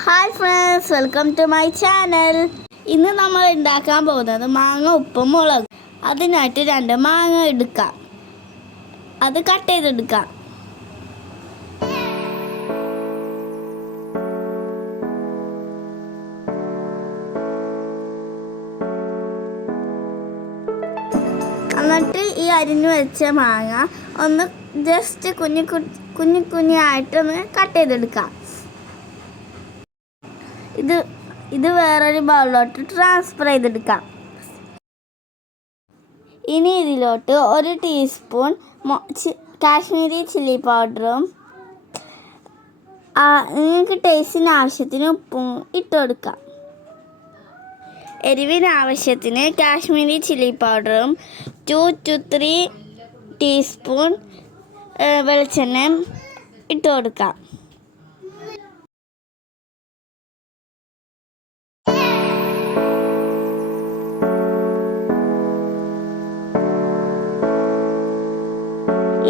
Hi friends, welcome to my channel. ഇന്ന് നമ്മൾ ഉണ്ടാക്കാൻ പോകുന്നത് മാങ്ങ ഉപ്പും മുളകും. അതിനായിട്ട് 2 മാങ്ങ എടുക്കാം, അത് കട്ട് ചെയ്തെടുക്കാം. എന്നിട്ട് ഈ അരിഞ്ഞു വെച്ച മാങ്ങ ഒന്ന് ജസ്റ്റ് കുഞ്ഞായിട്ടൊന്ന് കട്ട് ചെയ്തെടുക്കാം. ഇത് വേറൊരു ബൗളിലോട്ട് ട്രാൻസ്ഫർ ചെയ്തെടുക്കാം. ഇനി ഇതിലോട്ട് 1 ടീസ്പൂൺ കാശ്മീരി ചില്ലി പൗഡറും നിങ്ങൾക്ക് ടേസ്റ്റിന് ആവശ്യത്തിന് ഉപ്പും ഇട്ട് കൊടുക്കാം. എരിവിന് ആവശ്യത്തിന് കാശ്മീരി ചില്ലി പൗഡറും 2 to 3 ടീസ്പൂൺ വെളിച്ചെണ്ണയും ഇട്ട് കൊടുക്കാം.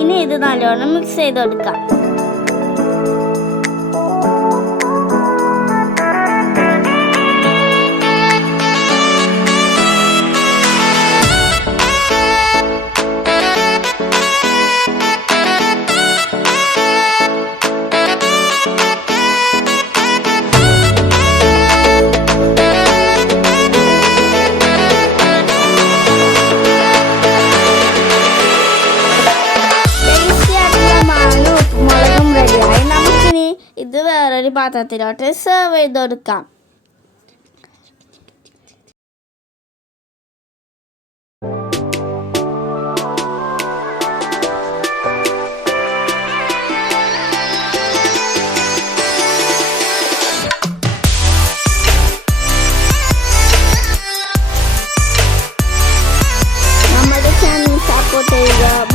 ഇനി ഇത് നല്ലോണം മിക്സ് ചെയ്ത് കൊടുക്കാം. ഇത് വേറൊരു പാത്രത്തിലോട്ട് സെർവ് ചെയ്ത് കൊടുക്കാം. നമ്മുടെ ചാനൽ സപ്പോർട്ട് ചെയ്യുക.